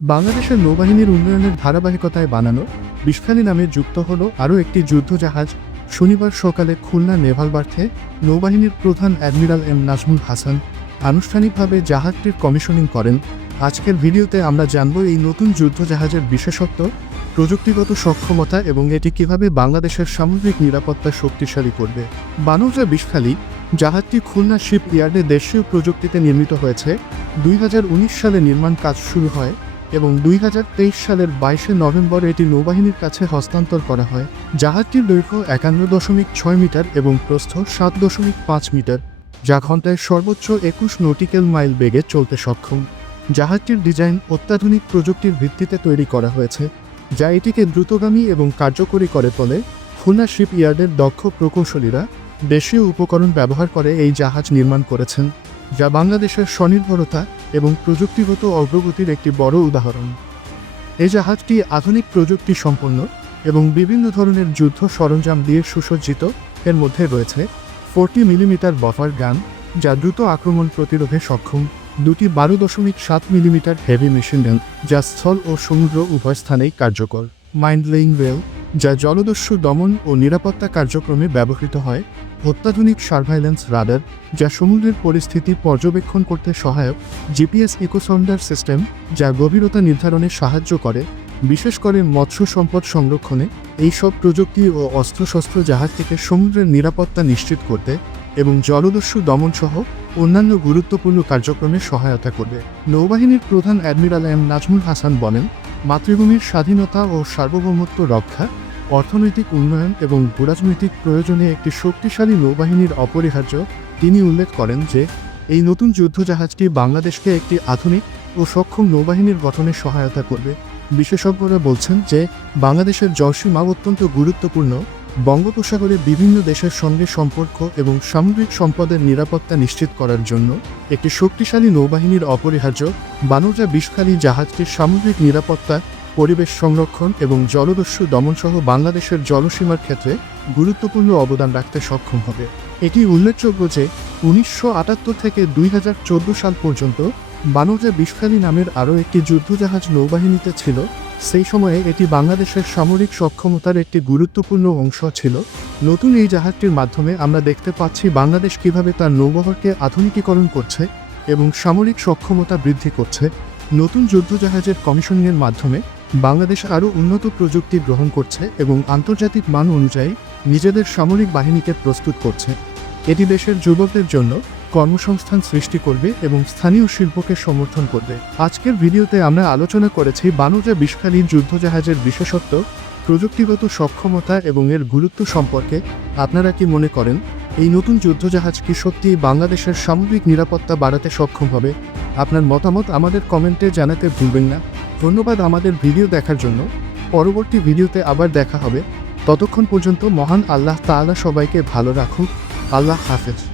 বাংলাদেশের নৌবাহিনীর উন্নয়নের ধারাবাহিকতায় বানানো, বিষখালী নামে যুক্ত হলো আরও একটি যুদ্ধজাহাজ শনিবার সকালে খুলনা নেভাল বার্থে নৌবাহিনীর প্রধান অ্যাডমিরাল এম নাজমুল হাসান আনুষ্ঠানিকভাবে জাহাজটির কমিশনিং করেন। আজকের ভিডিওতে আমরা জানব এই নতুন যুদ্ধজাহাজের বিশেষত্ব, প্রযুক্তিগত সক্ষমতা এবং এটি কীভাবে বাংলাদেশের সামুদ্রিক নিরাপত্তা শক্তিশালী করবে। বানৌজা বিষখালী, জাহাজটি খুলনা শিপ ইয়ার্ডে দেশীয় প্রযুক্তিতে নির্মিত হয়েছে। দুই হাজার উনিশ সালে নির্মাণ কাজ শুরু হয় এবং দুই হাজার তেইশ সালের বাইশে নভেম্বর এটি নৌবাহিনীর কাছে হস্তান্তর করা হয়। জাহাজটির দৈর্ঘ্য একান্ন দশমিক ছয় মিটার এবং প্রস্থ সাত দশমিক পাঁচ মিটার, যা ঘন্টায় সর্বোচ্চ একুশ নটিক্যাল মাইল বেগে চলতে সক্ষম। জাহাজটির ডিজাইন অত্যাধুনিক প্রযুক্তির ভিত্তিতে তৈরি করা হয়েছে, যা এটিকে দ্রুতগামী এবং কার্যকরী করে তোলে। খুলনা শিপ ইয়ার্ডের দক্ষ প্রকৌশলীরা দেশীয় উপকরণ ব্যবহার করে এই জাহাজ নির্মাণ করেছেন। যা বাংলাদেশের স্বনির্ভরতা এবং প্রযুক্তিগত অগ্রগতির একটি বড় উদাহরণ। এই জাহাজটি আধুনিক প্রযুক্তি সম্পন্ন এবং বিভিন্ন ধরনের যুদ্ধ সরঞ্জাম দিয়ে সুসজ্জিত। এর মধ্যে রয়েছে ফোরটি মিলিমিটার বফার গান, যা দ্রুত আক্রমণ প্রতিরোধে সক্ষম। দুটি বারো দশমিক সাত মিলিমিটার হেভি মেশিন গান, যা স্থল ও সমুদ্র উভয় স্থানেই কার্যকর। মাইন্ডলেইং রেল যা জলদস্যু দমন ও নিরাপত্তা কার্যক্রমে ব্যবহৃত হয় অত্যাধুনিক সার্ভাইলেন্স রাডার যা সমুদ্রের পরিস্থিতি পর্যবেক্ষণ করতে সহায়ক জিপিএস ইকোসন্ডার সিস্টেম যা গভীরতা নির্ধারণে সাহায্য করে, বিশেষ করে মৎস্য সম্পদ সংরক্ষণে এই সব প্রযুক্তি ও অস্ত্রশস্ত্র জাহাজ থেকে সমুদ্রের নিরাপত্তা নিশ্চিত করতে এবং জলদস্যু দমন সহ অন্যান্য গুরুত্বপূর্ণ কার্যক্রমে সহায়তা করবে। নৌবাহিনীর প্রধান অ্যাডমিরাল এম নাজমুল হাসান বলেন, মাতৃভূমির স্বাধীনতা ও সার্বভৌমত্ব রক্ষা অর্থনৈতিক উন্নয়ন এবং ভূরাজনৈতিক প্রয়োজনে একটি শক্তিশালী নৌবাহিনীর অপরিহার্য, তিনি উল্লেখ করেন যে, এই নতুন যুদ্ধজাহাজটি বাংলাদেশকে একটি আধুনিক ও সক্ষম নৌবাহিনীর গঠনে সহায়তা করবে। বিশেষজ্ঞরা বলছেন যে, বাংলাদেশের জলসীমা অত্যন্ত গুরুত্বপূর্ণ। বঙ্গোপসাগরে বিভিন্ন দেশের সঙ্গে সম্পর্ক এবং সামুদ্রিক সম্পদের নিরাপত্তা নিশ্চিত করার জন্য একটি শক্তিশালী নৌবাহিনীর অপরিহার্য, বানৌজা বিষখালী জাহাজটির সামুদ্রিক নিরাপত্তা পরিবেশ সংরক্ষণ এবং জলদস্যু দমনসহ বাংলাদেশের জলসীমার ক্ষেত্রে গুরুত্বপূর্ণ অবদান রাখতে সক্ষম হবে। এটি উল্লেখযোগ্য যে, উনিশশো আটাত্তর থেকে দুই হাজার চোদ্দ সাল পর্যন্ত বানৌজা বিষখালী নামের আরও একটি যুদ্ধজাহাজ নৌবাহিনীতে ছিল। সেই সময়ে এটি বাংলাদেশের সামরিক সক্ষমতার একটি গুরুত্বপূর্ণ অংশ ছিল। নতুন এই জাহাজটির মাধ্যমে আমরা দেখতে পাচ্ছি বাংলাদেশ কীভাবে তার নৌবহরকে আধুনিকীকরণ করছে এবং সামরিক সক্ষমতা বৃদ্ধি করছে। নতুন যুদ্ধজাহাজের কমিশনিংয়ের মাধ্যমে বাংলাদেশ আরও উন্নত প্রযুক্তি গ্রহণ করছে এবং আন্তর্জাতিক মান অনুযায়ী নিজেদের সামরিক বাহিনীকে প্রস্তুত করছে। এটি দেশের যুবকদের জন্য কর্মসংস্থান সৃষ্টি করবে এবং স্থানীয় শিল্পকে সমর্থন করবে। আজকের ভিডিওতে আমরা আলোচনা করেছি বানুজা বিষখালীর যুদ্ধজাহাজের বিশেষত্ব, প্রযুক্তিগত সক্ষমতা এবং এর গুরুত্ব সম্পর্কে। আপনারা কি মনে করেন, এই নতুন যুদ্ধজাহাজ কি সত্যিই বাংলাদেশের সামগ্রিক নিরাপত্তা বাড়াতে সক্ষম হবে? আপনার মতামত আমাদের কমেন্টে জানাতে ভুলবেন না। ধন্যবাদ আমাদের ভিডিও দেখার জন্য। পরবর্তী ভিডিওতে আবার দেখা হবে। ততক্ষণ পর্যন্ত মহান আল্লাহ তাআলা সবাইকে ভালো রাখুক। আল্লাহ হাফেজ।